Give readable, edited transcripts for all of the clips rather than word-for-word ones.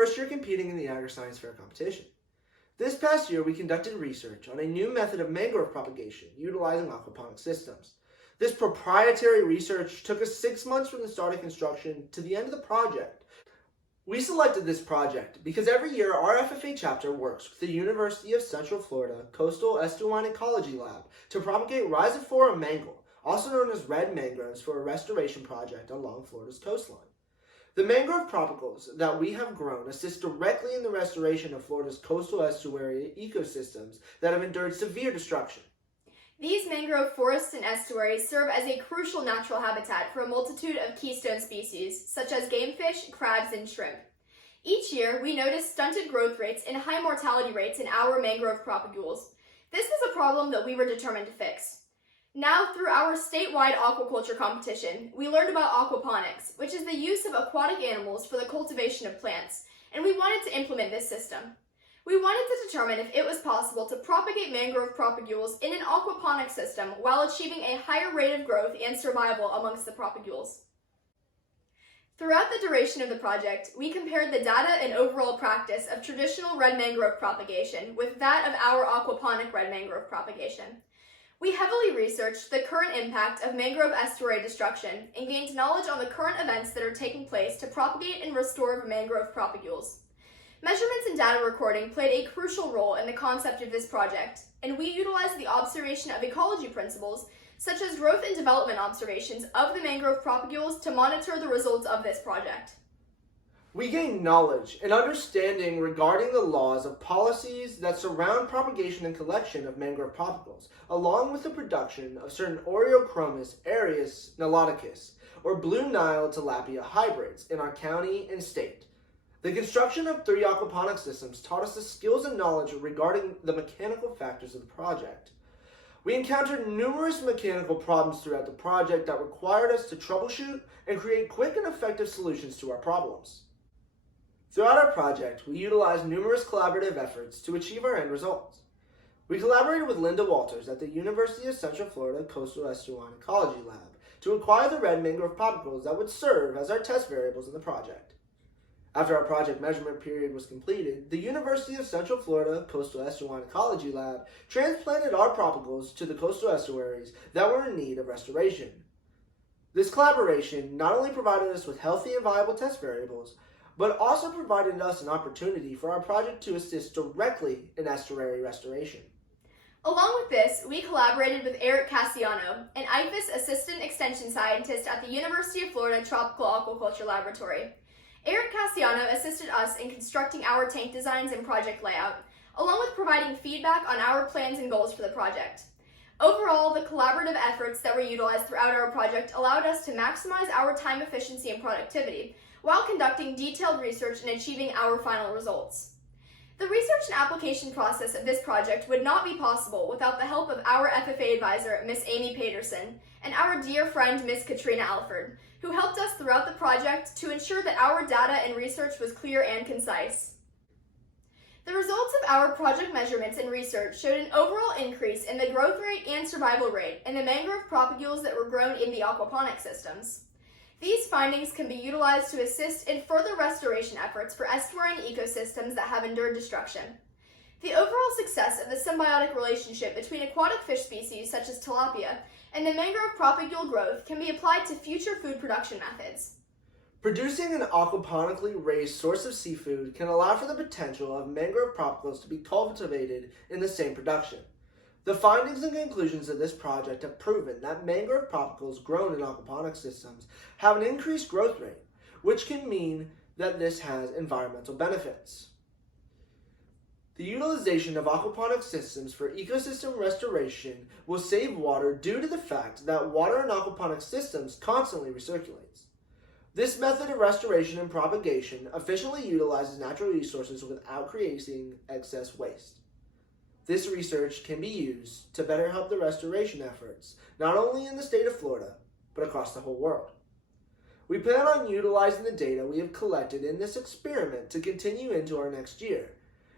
first year competing in the Agriscience Fair competition. This past year, we conducted research on a new method of mangrove propagation utilizing aquaponic systems. This proprietary research took us 6 months from the start of construction to the end of the project. We selected this project because every year our FFA chapter works with the University of Central Florida Coastal Estuarine Ecology Lab to propagate Rhizophora mangle, also known as red mangroves, for a restoration project along Florida's coastline. The mangrove propagals that we have grown assist directly in the restoration of Florida's coastal estuary ecosystems that have endured severe destruction. These mangrove forests and estuaries serve as a crucial natural habitat for a multitude of keystone species, such as gamefish, crabs, and shrimp. Each year, we notice stunted growth rates and high mortality rates in our mangrove propagules. This was a problem that we were determined to fix. Now, through our statewide aquaculture competition, we learned about aquaponics, which is the use of aquatic animals for the cultivation of plants, and we wanted to implement this system. We wanted to determine if it was possible to propagate mangrove propagules in an aquaponic system while achieving a higher rate of growth and survival amongst the propagules. Throughout the duration of the project, we compared the data and overall practice of traditional red mangrove propagation with that of our aquaponic red mangrove propagation. We heavily researched the current impact of mangrove estuary destruction and gained knowledge on the current events that are taking place to propagate and restore mangrove propagules. Measurements and data recording played a crucial role in the concept of this project, and we utilized the observation of ecology principles, such as growth and development observations of the mangrove propagules, to monitor the results of this project. We gained knowledge and understanding regarding the laws of policies that surround propagation and collection of mangrove propagules, along with the production of certain Oreochromis aereus niloticus, or Blue Nile tilapia hybrids in our county and state. The construction of 3 aquaponic systems taught us the skills and knowledge regarding the mechanical factors of the project. We encountered numerous mechanical problems throughout the project that required us to troubleshoot and create quick and effective solutions to our problems. Throughout our project, we utilized numerous collaborative efforts to achieve our end results. We collaborated with Linda Walters at the University of Central Florida Coastal Estuarine Ecology Lab to acquire the red mangrove propagules that would serve as our test variables in the project. After our project measurement period was completed, the University of Central Florida Coastal Estuarine Ecology Lab transplanted our propagules to the coastal estuaries that were in need of restoration. This collaboration not only provided us with healthy and viable test variables, but also provided us an opportunity for our project to assist directly in estuary restoration. Along with this, we collaborated with Eric Cassiano, an IFAS Assistant Extension Scientist at the University of Florida Tropical Aquaculture Laboratory. Eric Cassiano assisted us in constructing our tank designs and project layout, along with providing feedback on our plans and goals for the project. Overall, the collaborative efforts that were utilized throughout our project allowed us to maximize our time efficiency and productivity, while conducting detailed research and achieving our final results. The research and application process of this project would not be possible without the help of our FFA advisor, Miss Amy Paterson, and our dear friend, Miss Katrina Alford, who helped us throughout the project to ensure that our data and research was clear and concise. The results of our project measurements and research showed an overall increase in the growth rate and survival rate in the mangrove propagules that were grown in the aquaponic systems. These findings can be utilized to assist in further restoration efforts for estuarine ecosystems that have endured destruction. The overall success of the symbiotic relationship between aquatic fish species such as tilapia and the mangrove propagule growth can be applied to future food production methods. Producing an aquaponically raised source of seafood can allow for the potential of mangrove propagules to be cultivated in the same production. The findings and conclusions of this project have proven that mangrove propagules grown in aquaponic systems have an increased growth rate, which can mean that this has environmental benefits. The utilization of aquaponic systems for ecosystem restoration will save water due to the fact that water in aquaponic systems constantly recirculates. This method of restoration and propagation efficiently utilizes natural resources without creating excess waste. This research can be used to better help the restoration efforts, not only in the state of Florida, but across the whole world. We plan on utilizing the data we have collected in this experiment to continue into our next year,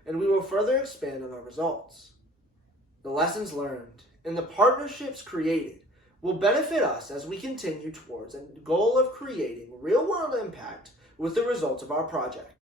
and we will further expand on our results. The lessons learned and the partnerships created will benefit us as we continue towards a goal of creating real-world impact with the results of our project.